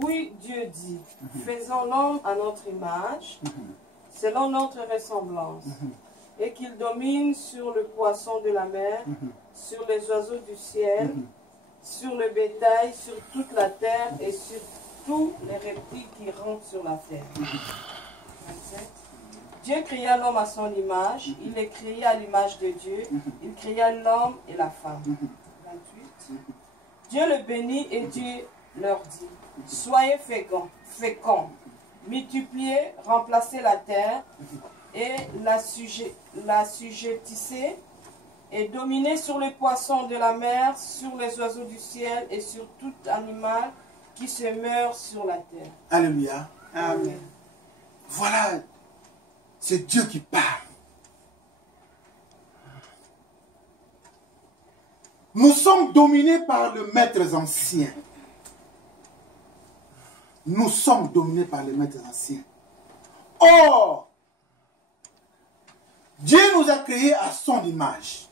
Puis Dieu dit, faisons l'homme à notre image, selon notre ressemblance, et qu'il domine sur le poisson de la mer, sur les oiseaux du ciel, sur le bétail, sur toute la terre et sur tous les reptiles qui rampent sur la terre. 27. Dieu créa l'homme à son image, il les créa à l'image de Dieu, il créa l'homme et la femme. 28. Dieu le bénit et Dieu leur dit, soyez féconds, multipliez, remplacez la terre et la sujettissez et dominez sur les poissons de la mer, sur les oiseaux du ciel et sur tout animal qui se meurt sur la terre. Alléluia. Amen. Voilà, c'est Dieu qui parle. Nous sommes dominés par le maître ancien. Nous sommes dominés par les maîtres anciens. Or, Dieu nous a créés à son image.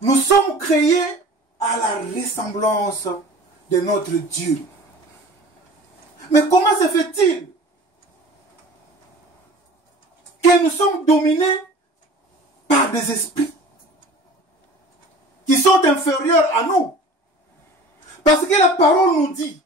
Nous sommes créés à la ressemblance de notre Dieu. Mais comment se fait-il que nous sommes dominés par des esprits qui sont inférieurs à nous? Parce que la parole nous dit,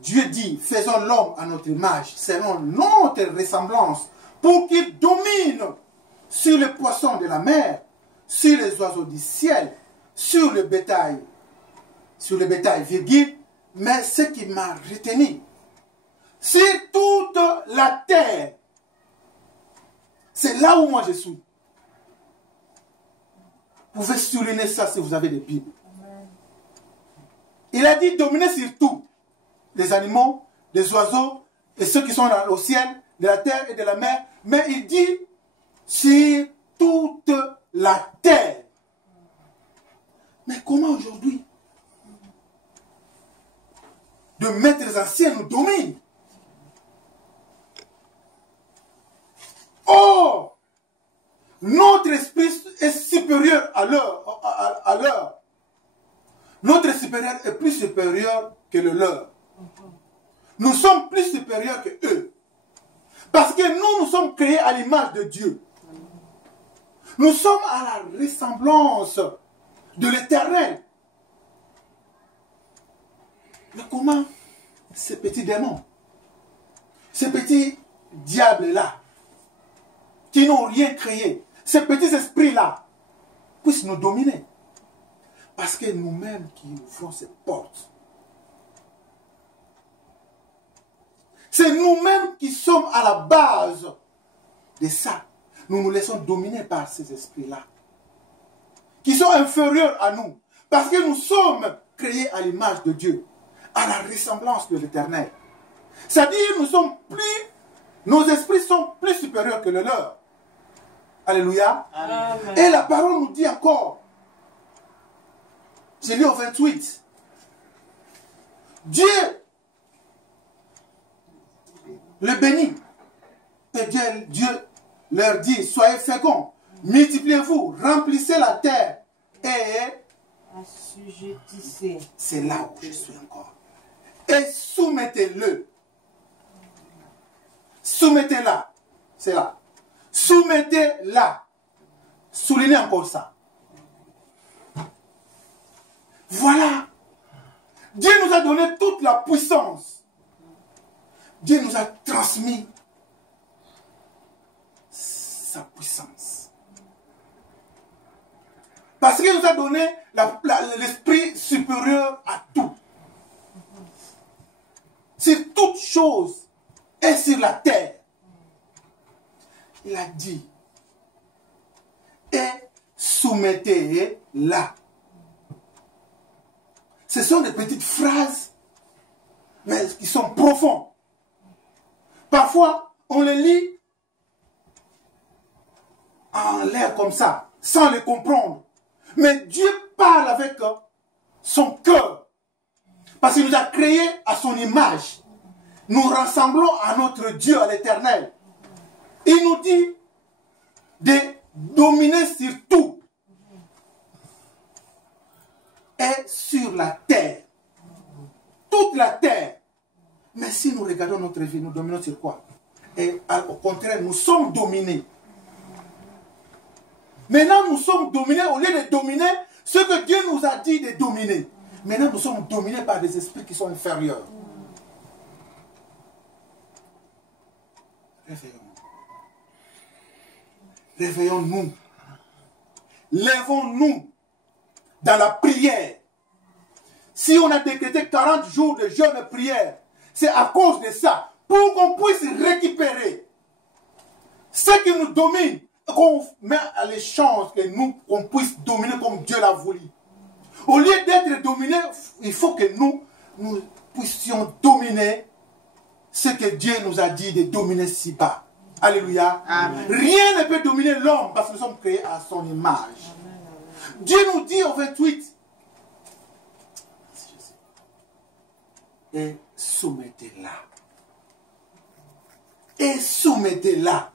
Dieu dit, faisons l'homme à notre image, selon notre ressemblance, pour qu'il domine sur les poissons de la mer, sur les oiseaux du ciel, sur le bétail, virgule, mais ce qui m'a retenu, sur toute la terre. C'est là où moi je suis. Vous pouvez souligner ça si vous avez des Bibles. Il a dit dominer sur tout. Les animaux, les oiseaux, et ceux qui sont au ciel, de la terre et de la mer. Mais il dit sur toute la terre. Mais comment aujourd'hui de maîtres anciens nous dominent? Or, notre esprit est supérieur à leur. Notre supérieur est plus supérieur que le leur. Nous sommes plus supérieurs que eux. Parce que nous sommes créés à l'image de Dieu. Nous sommes à la ressemblance de l'Éternel. Mais comment ces petits démons, ces petits diables-là, qui n'ont rien créé, ces petits esprits-là, puissent nous dominer? Parce que nous-mêmes qui ouvrons ces portes. C'est nous-mêmes qui sommes à la base de ça. Nous nous laissons dominer par ces esprits-là, qui sont inférieurs à nous. Parce que nous sommes créés à l'image de Dieu, à la ressemblance de l'Éternel. C'est-à-dire, nos esprits sont plus supérieurs que le leur. Alléluia. Amen. Et la parole nous dit encore, je lis au 28, Dieu le bénit. Et Dieu leur dit, soyez féconds, multipliez-vous, remplissez la terre et assujettissez. C'est là où je suis encore. Et soumettez-le. Soumettez-la. C'est là. Soumettez-la. Soulignez encore ça. Voilà. Dieu nous a donné toute la puissance. Dieu nous a transmis sa puissance. Parce qu'il nous a donné l'esprit supérieur à tout. Sur toute chose et sur la terre. Il a dit, et soumettez-la. Ce sont des petites phrases, mais qui sont profondes. Parfois, on les lit en l'air comme ça, sans les comprendre. Mais Dieu parle avec son cœur. Parce qu'il nous a créés à son image. Nous ressemblons à notre Dieu, à l'Éternel. Il nous dit de dominer sur tout. Et sur la terre. Toute la terre. Mais si nous regardons notre vie, nous dominons sur quoi? Et au contraire, nous sommes dominés. Maintenant, nous sommes dominés, au lieu de dominer ce que Dieu nous a dit de dominer. Maintenant, nous sommes dominés par des esprits qui sont inférieurs. Réveillons-nous. Réveillons-nous. Lèvons-nous dans la prière. Si on a décrété 40 jours de jeûne et prière, c'est à cause de ça, pour qu'on puisse récupérer ce qui nous domine, qu'on met à l'échange, qu'on puisse dominer comme Dieu l'a voulu. Au lieu d'être dominé, il faut que nous puissions dominer ce que Dieu nous a dit de dominer si bas. Alléluia. Amen. Rien ne peut dominer l'homme parce que nous sommes créés à son image. Amen. Dieu nous dit au 28, et soumettez-la. Et soumettez-la.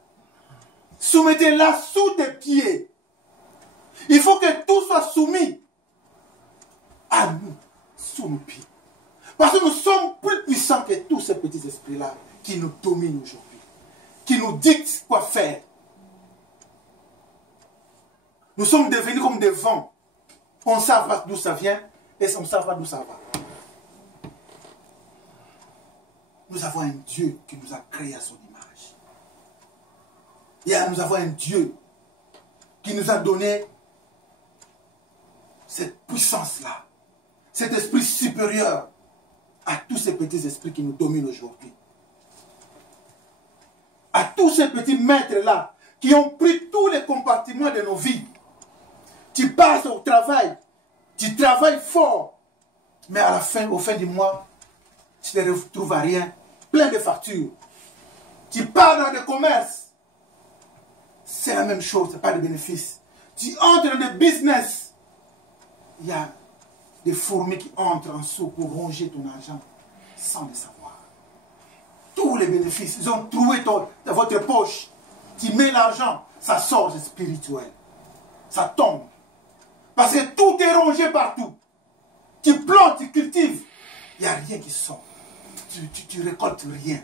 Soumettez-la sous tes pieds. Il faut que tout soit soumis à nous, sous nos pieds. Parce que nous sommes plus puissants que tous ces petits esprits-là qui nous dominent aujourd'hui, qui nous dictent quoi faire. Nous sommes devenus comme des vents. On ne sait pas d'où ça vient et on ne sait pas d'où ça va. Nous avons un Dieu qui nous a créés à son image. Et nous avons un Dieu qui nous a donné cette puissance-là, cet esprit supérieur à tous ces petits esprits qui nous dominent aujourd'hui. À tous ces petits maîtres-là qui ont pris tous les compartiments de nos vies. Tu passes au travail, tu travailles fort, mais à la fin, au fin du mois, tu ne retrouves rien, plein de factures. Tu pars dans le commerce, c'est la même chose, ce n'est pas de bénéfice. Tu entres dans le business, il y a des fourmis qui entrent en dessous pour ronger ton argent sans le savoir. Tous les bénéfices, ils ont trouvé dans votre poche. Tu mets l'argent, ça sort, c'est spirituel. Ça tombe. Parce que tout est rongé partout. Tu plantes, tu cultives, il n'y a rien qui sort. Tu récoltes rien.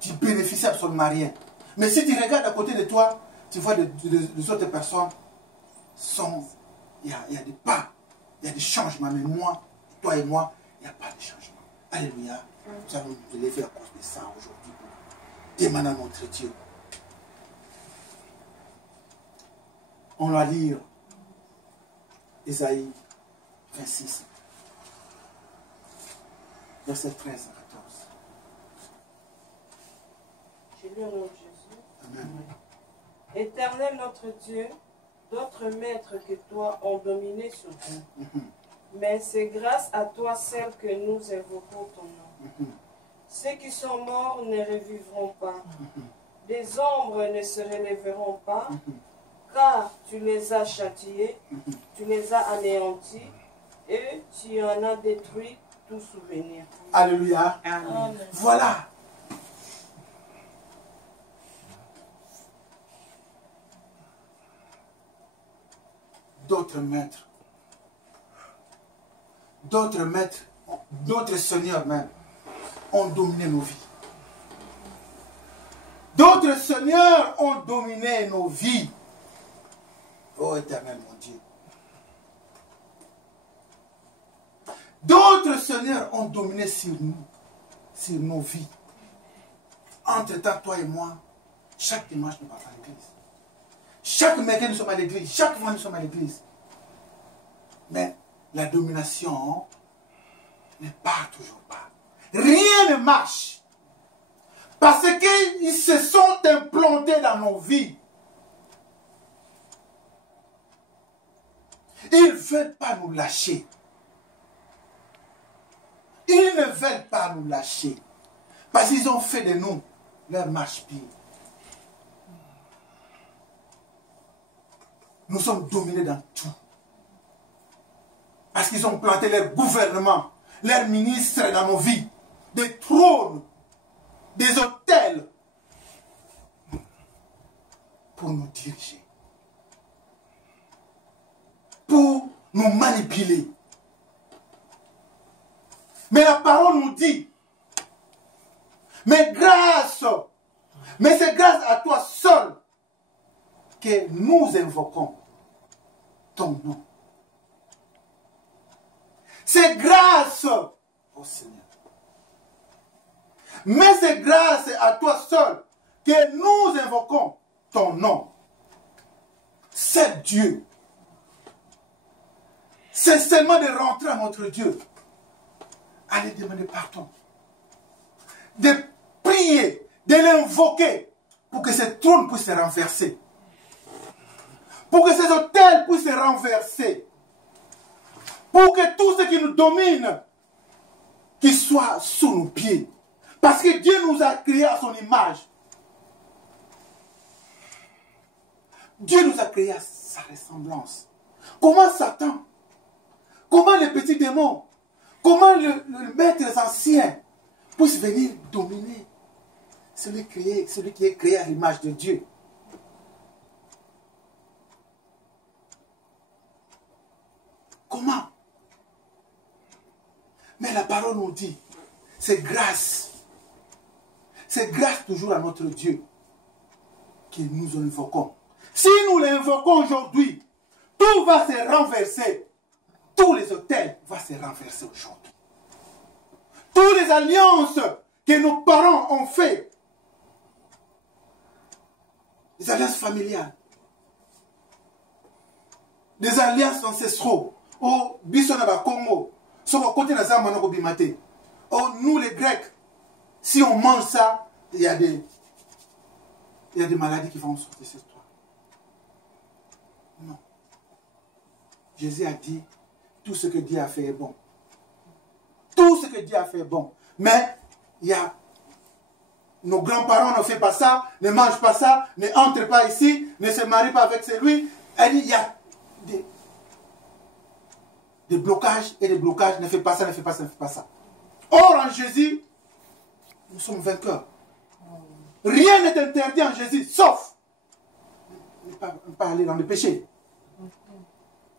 Tu bénéficies absolument rien. Mais si tu regardes à côté de toi, tu vois les autres personnes, il y a des pas, il y a des changements. Mais moi, toi et moi, il n'y a pas de changement. Alléluia. Nous allons nous lever à cause de ça aujourd'hui pour demander à notre Dieu. On va lire Ésaïe 26, verset 13 à 14. Je lis au nom de Jésus. Amen. Éternel notre Dieu, d'autres maîtres que toi ont dominé sur nous. Mais c'est grâce à toi seul que nous évoquons ton nom. Ceux qui sont morts ne revivront pas. Des ombres ne se relèveront pas. Car tu les as châtiés, tu les as anéantis, et tu en as détruit tout souvenir. Alléluia. Amen. Voilà. D'autres maîtres, d'autres seigneurs même, ont dominé nos vies. D'autres seigneurs ont dominé nos vies. Oh Éternel mon Dieu. D'autres seigneurs ont dominé sur nous, sur nos vies. Entre-temps, toi et moi, chaque dimanche nous partons à l'église. Chaque matin nous sommes à l'église. Chaque mois nous sommes à l'église. Mais la domination ne part toujours pas. Rien ne marche. Parce qu'ils se sont implantés dans nos vies. Ils ne veulent pas nous lâcher. Ils ne veulent pas nous lâcher. Parce qu'ils ont fait de nous leur marche-pied. Nous sommes dominés dans tout. Parce qu'ils ont planté leur gouvernement, leurs ministres dans nos vies, des trônes, des hôtels, pour nous diriger. nous manipuler. Mais la parole nous dit, mais c'est grâce à toi seul que nous invoquons ton nom. C'est grâce au Seigneur. Mais c'est grâce à toi seul que nous invoquons ton nom. C'est Dieu. C'est seulement de rentrer à notre Dieu. Allez demander pardon. De prier, de l'invoquer pour que ce trône puisse se renverser. Pour que ces autels puissent se renverser. Pour que tout ce qui nous domine, qu'il soit sous nos pieds. Parce que Dieu nous a créés à son image. Dieu nous a créés à sa ressemblance. Comment Satan, comment les petits démons, comment le maître des anciens puissent venir dominer celui qui est créé à l'image de Dieu. Comment? Mais la parole nous dit, c'est grâce. C'est grâce toujours à notre Dieu que nous invoquons. Si nous l'invoquons aujourd'hui, tout va se renverser. Tous les autels vont se renverser aujourd'hui. Toutes les alliances que nos parents ont fait, les alliances familiales, les alliances ancestraux, oh, bisonaba Congo, oh, nous les Grecs, si on mange ça, il y a des maladies qui vont sortir sur toi. Non. Jésus a dit, tout ce que Dieu a fait est bon. Tout ce que Dieu a fait est bon. Mais, il y a nos grands-parents ne font pas ça, ne mangent pas ça, ne entrent pas ici, ne se marient pas avec celui. Elle dit, il y a des blocages et des blocages, ne fais pas ça, ne fais pas ça, ne fais pas ça. Or, en Jésus, nous sommes vainqueurs. Rien n'est interdit en Jésus, sauf ne pas aller dans le péché.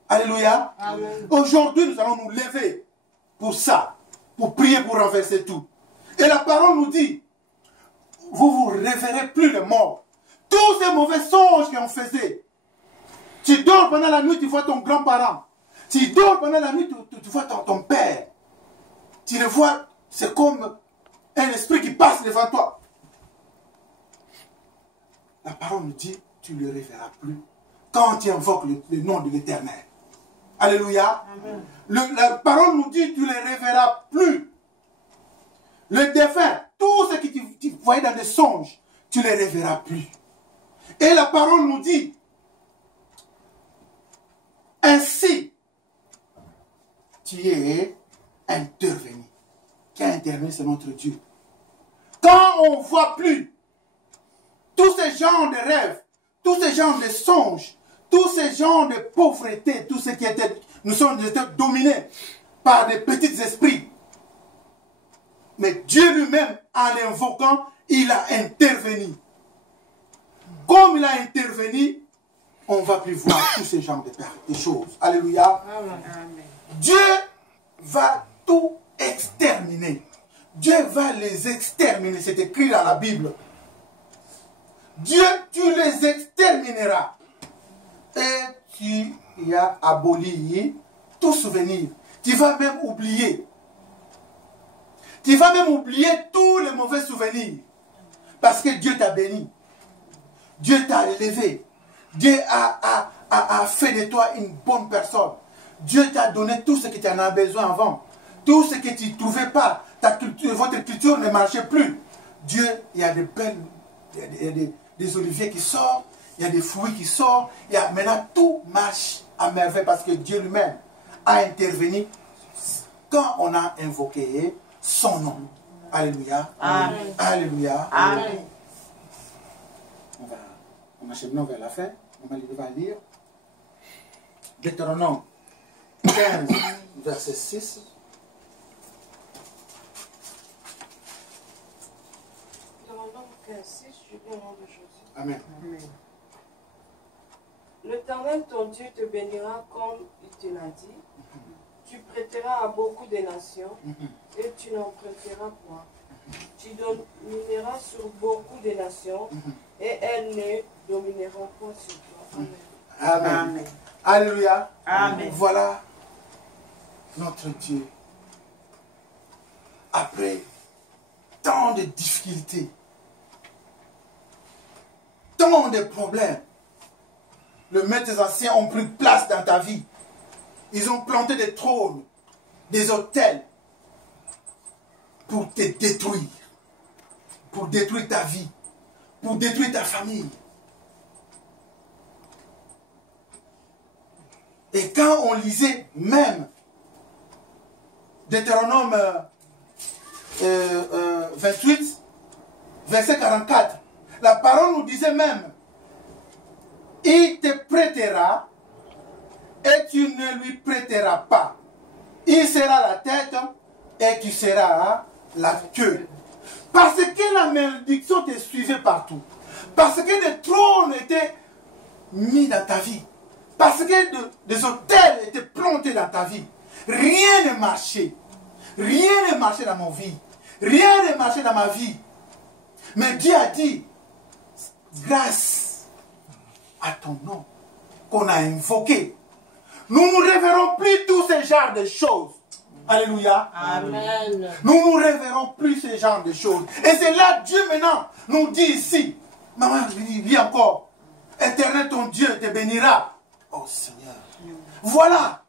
Alléluia. Aujourd'hui, nous allons nous lever pour ça, pour prier, pour renverser tout. Et la parole nous dit, vous vous révérez plus les morts. Tous ces mauvais songes qu'on faisait. Tu dors pendant la nuit, tu vois ton grand-parent. Tu dors pendant la nuit, tu vois ton père. Tu le vois, c'est comme un esprit qui passe devant toi. La parole nous dit, tu ne le reverras plus quand tu invoques le nom de l'Éternel. Alléluia. La parole nous dit, tu ne le reverras plus. Le défunt, tout ce que tu voyais dans des songes, tu ne les reverras plus. Et la parole nous dit, ainsi, tu es intervenu. Qui a intervenu, c'est notre Dieu. Quand on ne voit plus tous ces genres de rêves, tous ces genres de songes, tous ces genres de pauvreté, tout ce qui était, nous sommes dominés par des petits esprits. Mais Dieu lui-même, en l'invoquant, il a intervenu. Comme il a intervenu, on ne va plus voir tous ces genres de choses. Alléluia. Amen. Dieu va tout exterminer. Dieu va les exterminer. C'est écrit dans la Bible. Dieu, tu les extermineras. Et tu y as aboli tout souvenir. Tu vas même oublier. Tu vas même oublier tous les mauvais souvenirs. Parce que Dieu t'a béni. Dieu t'a élevé. Dieu a fait de toi une bonne personne. Dieu t'a donné tout ce que tu en as besoin avant. Tout ce que tu ne trouvais pas. Votre culture ne marchait plus. Dieu, il y a des belles, il y a des oliviers qui sortent, il y a des fruits qui sortent. Maintenant, tout marche à merveille parce que Dieu lui-même a intervenu quand on a invoqué son nom. Alléluia. Amen. Alléluia. Amen. On achève vers la fin. On va lire Deutéronome 15, verset 6. Deutéronome 15, 6, je dis au nom de Jésus. Amen. Amen. L'Éternel, ton Dieu, te bénira comme il te l'a dit. Tu prêteras à beaucoup de nations et tu n'en prêteras point. Tu domineras sur beaucoup de nations et elles ne domineront point sur toi. Amen. Amen. Amen. Alléluia. Amen. Voilà notre Dieu. Après tant de difficultés, tant de problèmes, le maître des anciens ont pris place dans ta vie. Ils ont planté des trônes, des autels pour te détruire, pour détruire ta vie, pour détruire ta famille. Et quand on lisait même Deutéronome 28, verset 44, la parole nous disait même, il te prêtera et tu ne lui prêteras pas. Il sera la tête et tu seras la queue. Parce que la malédiction te suivait partout. Parce que des trônes étaient mis dans ta vie. Parce que des autels étaient plantés dans ta vie. Rien ne marchait. Rien ne marchait dans ma vie. Rien ne marchait dans ma vie. Mais Dieu a dit, grâce à ton nom qu'on a invoqué, nous ne reverrons plus tous ces genres de choses. Alléluia. Amen. Nous ne reverrons plus ce genre de choses. Et c'est là Dieu maintenant nous dit ici, maman, lis encore, Éternel ton Dieu te bénira. Oh Seigneur. Voilà.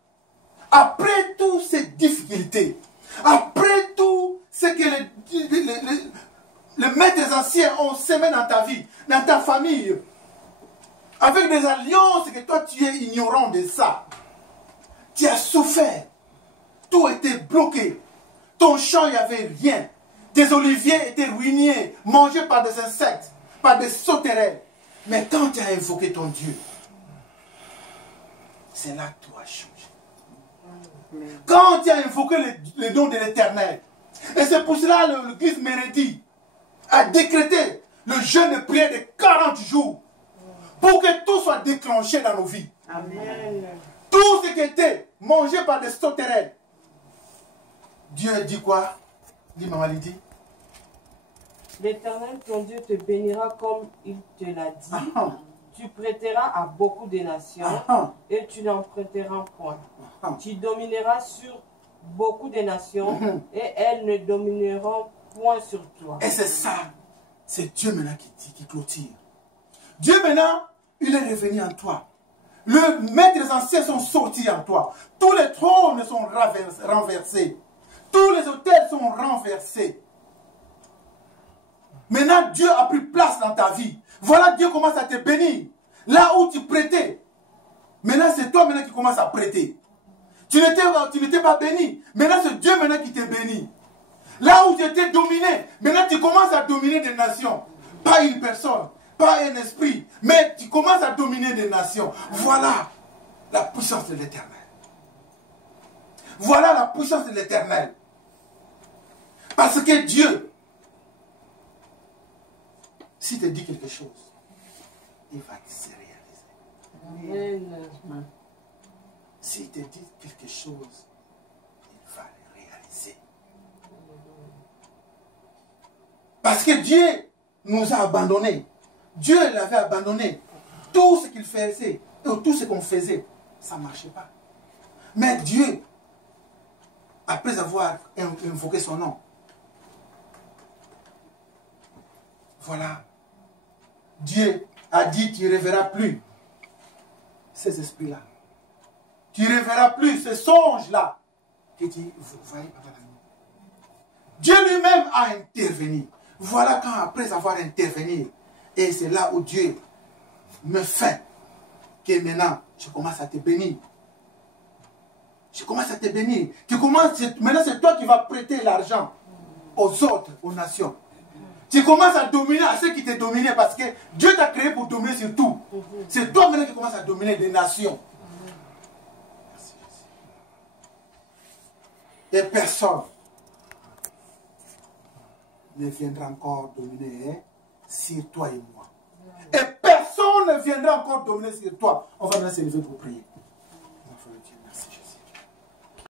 Après toutes ces difficultés, après tout ce que les maîtres anciens ont semé dans ta vie, dans ta famille, avec des alliances que toi tu es ignorant de ça, tu as souffert, tout était bloqué, ton champ il n'y avait rien, tes oliviers étaient ruinés, mangés par des insectes, par des sauterelles. Mais quand tu as invoqué ton Dieu, c'est là que tout a changé. Quand tu as invoqué le don de l'Éternel, et c'est pour cela que l'Église Méridi a décrété le jeûne de prière de 40 jours pour que tout soit déclenché dans nos vies. Amen. Tout ce qui était mangé par des sauterelles. Dieu dit quoi? Dis maman Lydie. L'Éternel, ton Dieu, te bénira comme il te l'a dit. Tu prêteras à beaucoup de nations et tu n'en prêteras point. Tu domineras sur beaucoup de nations et elles ne domineront point sur toi. Et c'est ça. C'est Dieu maintenant qui dit, qui clôture. Dieu maintenant, il est revenu en toi. Le maître des anciens sont sortis en toi. Tous les trônes sont renversés. Tous les autels sont renversés. Maintenant, Dieu a pris place dans ta vie. Voilà, Dieu commence à te bénir. Là où tu prêtais. Maintenant, c'est toi maintenant qui commence à prêter. Tu n'étais pas béni. Maintenant, c'est Dieu maintenant qui te bénit. Là où tu étais dominé. Maintenant, tu commences à dominer des nations. Pas une personne, pas un esprit. Mais tu commences à dominer des nations. Voilà la puissance de l'Éternel. Voilà la puissance de l'Éternel. Parce que Dieu, s'il te dit quelque chose, il va se réaliser. Amen. S'il te dit quelque chose, il va le réaliser. Parce que Dieu nous a abandonnés. Dieu l'avait abandonné. Tout ce qu'il faisait, tout ce qu'on faisait, ça ne marchait pas. Mais Dieu, après avoir invoqué son nom, voilà, Dieu a dit, tu ne reverras plus ces esprits-là. Tu ne reverras plus ces songes-là. Et dit, vous voyez, Dieu lui-même a intervenu. Voilà quand, après avoir intervenu, et c'est là où Dieu me fait que maintenant, je commence à te bénir. Je commence à te bénir. Maintenant, c'est toi qui vas prêter l'argent aux autres, aux nations. Tu commences à dominer à ceux qui te dominaient parce que Dieu t'a créé pour dominer sur tout. C'est toi maintenant qui commences à dominer des nations. Et personne ne viendra encore dominer sur toi et moi. Et personne ne viendra encore dominer sur toi. On va nous se lever pour prier. Mon frère Dieu, merci Jésus.